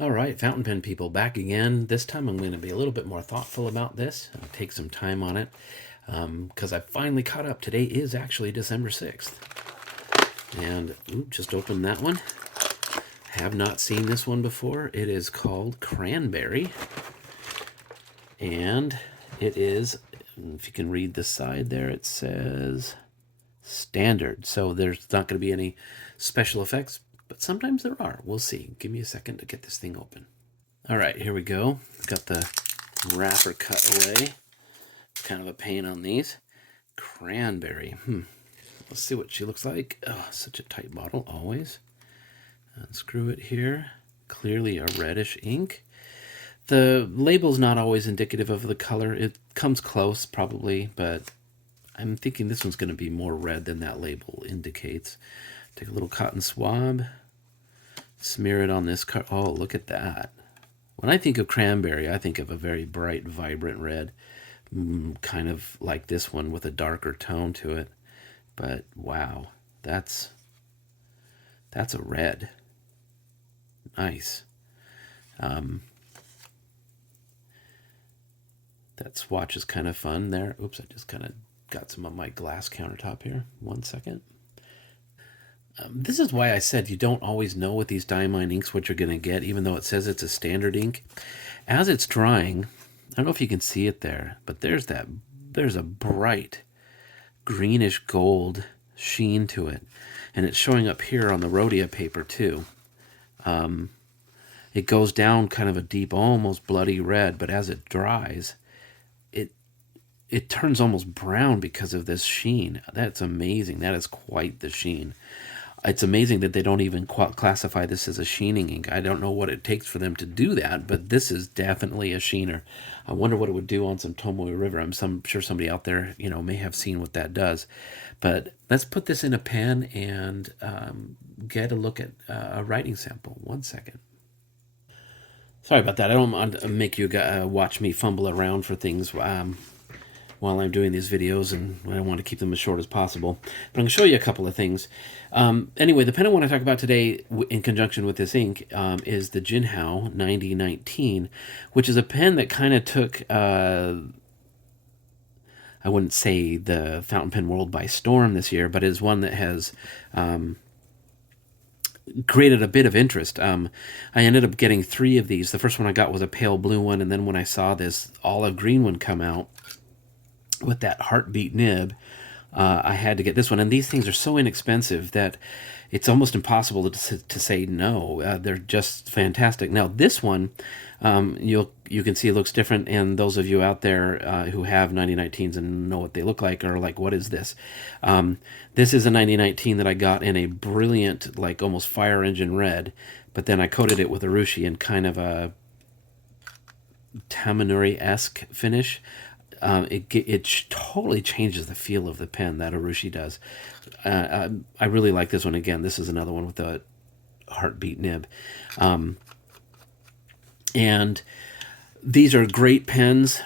All right, fountain pen people, back again. This time I'm going to be a little bit more thoughtful about this. I'll take some time on it because I finally caught up. Today is actually December 6th. And just opened that one. Have not seen this one before. It is called Cranberry. And it is, if you can read the side there, it says standard. So there's not going to be any special effects, but sometimes there are. We'll see. Give me a second to get this thing open. All right, here we go. Got the wrapper cut away. Kind of a pain on these. Cranberry. Let's see what she looks like. Oh, such a tight bottle, always. Unscrew it here. Clearly a reddish ink. The label's not always indicative of the color. It comes close, probably, but I'm thinking this one's going to be more red than that label indicates. Take a little cotton swab. Smear it on this car. Oh, look at that. When I think of cranberry, I think of a very bright, vibrant red, kind of like this one with a darker tone to it. But wow, that's a red. Nice. That swatch is kind of fun there. Oops, I just kind of got some on my glass countertop here. 1 second. This is why I said you don't always know with these Diamine inks what you're going to get, even though it says it's a standard ink. As it's drying, I don't know if you can see it there, but there's a bright greenish gold sheen to it. And it's showing up here on the Rhodia paper too. It goes down kind of a deep, almost bloody red, but as it dries, it turns almost brown because of this sheen. That's amazing. That is quite the sheen. It's amazing that they don't even classify this as a sheening ink. I don't know what it takes for them to do that, but this is definitely a sheener. I wonder what it would do on some Tomoe River. I'm sure somebody out there, may have seen what that does. But let's put this in a pen and get a look at a writing sample. 1 second. Sorry about that. I don't want to make you watch me fumble around for things while I'm doing these videos, and I want to keep them as short as possible. But I'm going to show you a couple of things. Anyway, the pen I want to talk about today in conjunction with this ink is the Jinhao 9019, which is a pen that kind of took, I wouldn't say the fountain pen world by storm this year, but is one that has created a bit of interest. I ended up getting 3 of these. The first one I got was a pale blue one, and then when I saw this olive green one come out with that heartbeat nib, I had to get this one. And these things are so inexpensive that it's almost impossible to say no. They're just fantastic. Now this one, you can see it looks different, and those of you out there who have 9019s and know what they look like are like, what is this? This is a 9019 that I got in a brilliant, like almost fire engine red, but then I coated it with urushi in kind of a Tamanuri-esque finish. It totally changes the feel of the pen, that urushi does. I really like this one. Again, this is another one with a heartbeat nib. And these are great pens.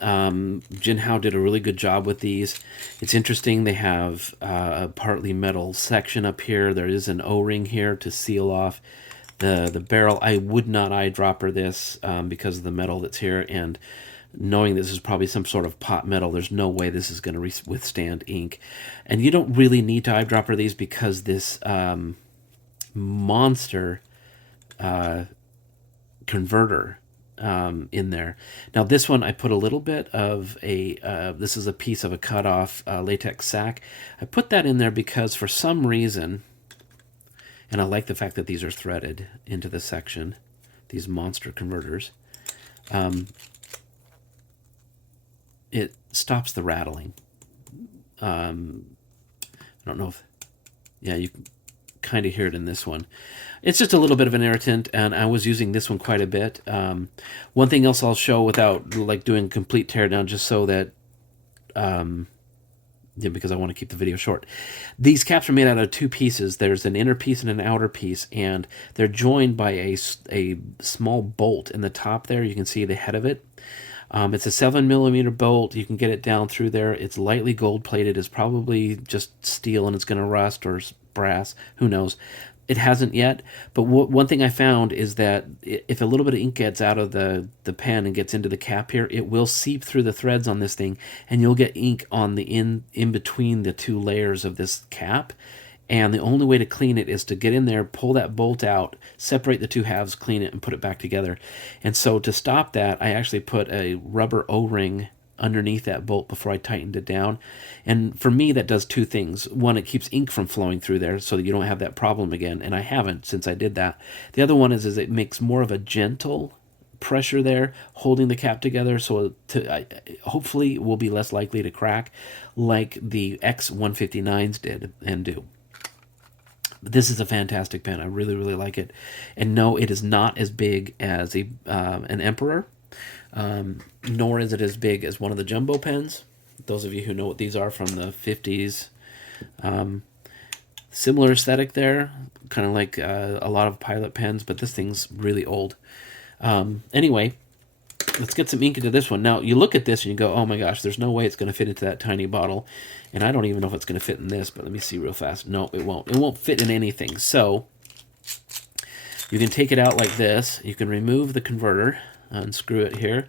Jinhao did a really good job with these. It's interesting, they have a partly metal section up here. There is an O-ring here to seal off the barrel. I would not eyedropper this because of the metal that's here, and knowing this is probably some sort of pot metal, there's no way this is going to withstand ink. And you don't really need to eyedropper these because this monster converter in there. Now this one I put a little bit of this is a piece of a cut off latex sack. I put that in there because for some reason, and I like the fact that these are threaded into the section, these monster converters, it stops the rattling. I don't know if, yeah, you can kind of hear it in this one. It's just a little bit of an irritant, and I was using this one quite a bit. One thing else I'll show without like doing complete teardown, just so that, yeah, because I want to keep the video short. These caps are made out of 2 pieces. There's an inner piece and an outer piece, and they're joined by a small bolt in the top there. You can see the head of it. It's a 7mm bolt. You can get it down through there. It's lightly gold plated. It's probably just steel and it's going to rust, or brass. Who knows? It hasn't yet, but one thing I found is that if a little bit of ink gets out of the pen and gets into the cap here, it will seep through the threads on this thing, and you'll get ink on the in between the two layers of this cap. And the only way to clean it is to get in there, pull that bolt out, separate the two halves, clean it, and put it back together. And so to stop that, I actually put a rubber O-ring underneath that bolt before I tightened it down. And for me, that does two things. One, it keeps ink from flowing through there so that you don't have that problem again. And I haven't since I did that. The other one is it makes more of a gentle pressure there holding the cap together, so hopefully it will be less likely to crack like the X159s did and do. But this is a fantastic pen. I really, really like it. And no, it is not as big as an Emperor, nor is it as big as one of the jumbo pens. Those of you who know what these are from the 50s, similar aesthetic there, kind of like a lot of Pilot pens, but this thing's really old. Anyway, let's get some ink into this one. Now, you look at this and you go, oh my gosh, there's no way it's going to fit into that tiny bottle. And I don't even know if it's going to fit in this, but let me see real fast. No, it won't. It won't fit in anything. So you can take it out like this. You can remove the converter, unscrew it here,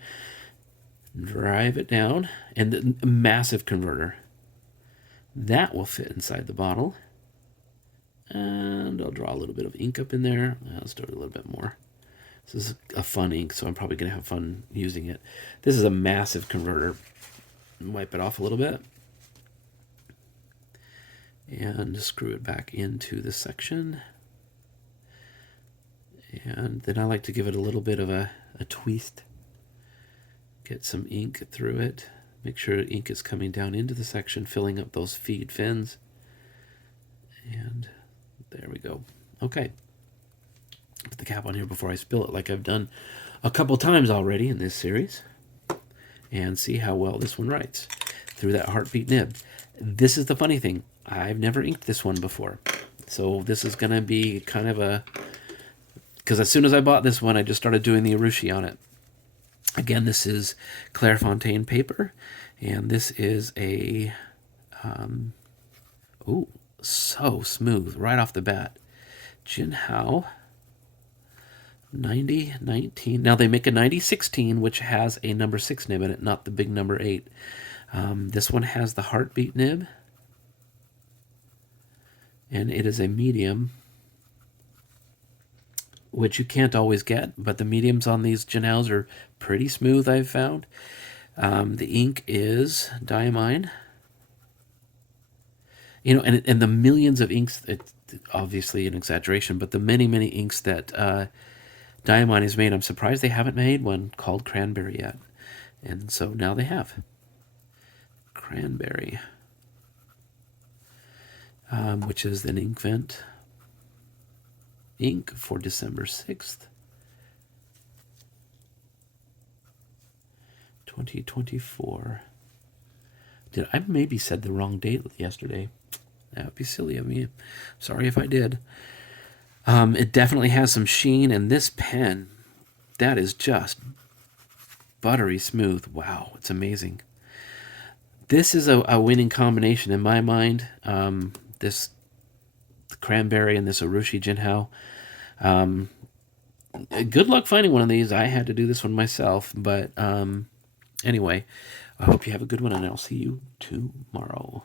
drive it down, and the massive converter. That will fit inside the bottle. And I'll draw a little bit of ink up in there. Let's do it a little bit more. This is a fun ink, so I'm probably going to have fun using it. This is a massive converter. Wipe it off a little bit. And screw it back into the section. And then I like to give it a little bit of a twist. Get some ink through it. Make sure ink is coming down into the section, filling up those feed fins. And there we go. Okay. Put the cap on here before I spill it, like I've done a couple times already in this series. And see how well this one writes through that heartbeat nib. This is the funny thing. I've never inked this one before. So this is going to be kind of a... Because as soon as I bought this one, I just started doing the urushi on it. Again, this is Clairefontaine paper. And this is a... ooh, so smooth right off the bat. Jinhao 9019. Now they make a 9016, which has a number 6 nib in it, not the big number 8. This one has the heartbeat nib. And it is a medium, which you can't always get, but the mediums on these Jinhaos are pretty smooth, I've found. The ink is Diamine. You know, and the millions of inks, it's obviously an exaggeration, but the many, many inks that Diamine has made, I'm surprised they haven't made one called Cranberry yet. And so now they have. Cranberry. Which is an Inkvent ink for December 6th, 2024. I maybe said the wrong date yesterday? That would be silly of me. Sorry if I did. It definitely has some sheen, and this pen, that is just buttery smooth. Wow, it's amazing. This is a winning combination in my mind. This Cranberry and this Urushi Jinhao. Good luck finding one of these. I had to do this one myself, but anyway, I hope you have a good one, and I'll see you tomorrow.